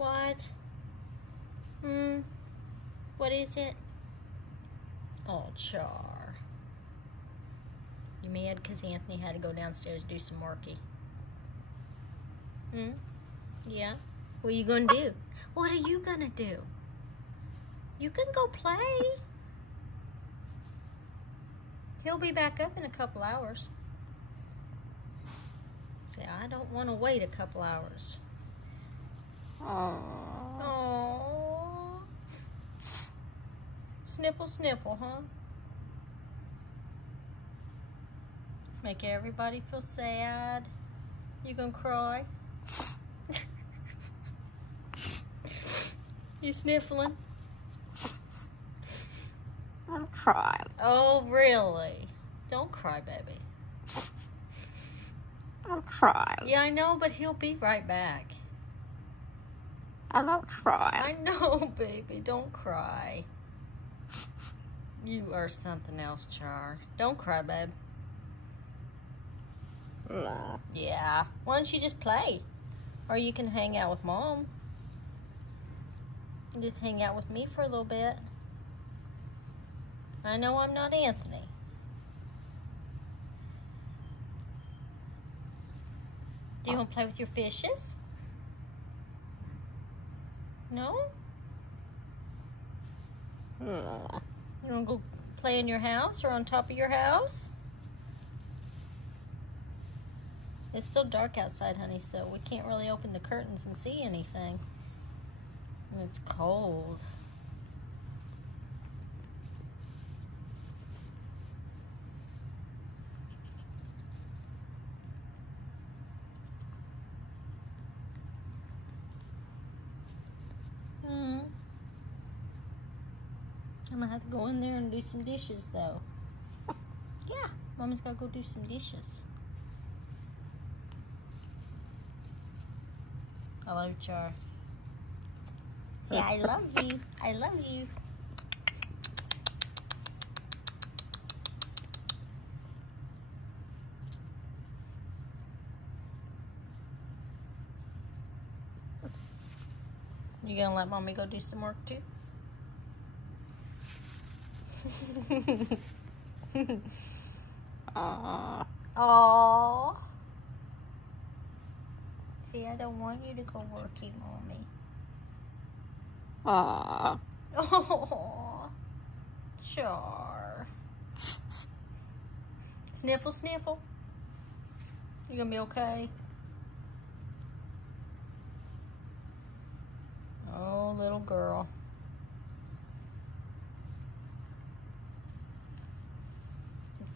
What? What is it? Oh, Char. You mad because Anthony had to go downstairs to do some worky? Yeah? What are you gonna do? What are you gonna do? You can go play. He'll be back up in a couple hours. Say, I don't want to wait a couple hours. Aww. Sniffle, sniffle, huh? Make everybody feel sad. You gonna cry? You sniffling? I'm crying. Oh, really? Don't cry, baby. I'm crying. Yeah, I know, but he'll be right back. I'm not crying. I know, baby. Don't cry. You are something else, Char. Don't cry, babe. No. Yeah. Why don't you just play? Or you can hang out with Mom. Just hang out with me for a little bit. I know I'm not Anthony. Do you want to play with your fishes? No? No. You want to go play in your house or on top of your house? It's still dark outside, honey, so we can't really open the curtains and see anything. And it's cold. I'm gonna have to go in there and do some dishes, though. Yeah, Mama's gotta go do some dishes. I love you, Char. Say, I love you. I love you. You gonna let Mommy go do some work, too? Aww. See, I don't want you to go working, Mommy. Aww. Oh, Char. Sniffle, sniffle. You gonna be okay? Oh, little girl.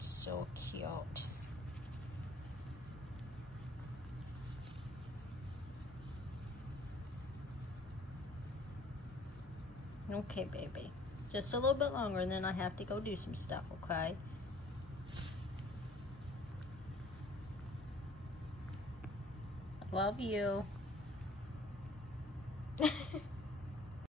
So cute. Okay, baby. Just a little bit longer and then I have to go do some stuff, okay? Love you.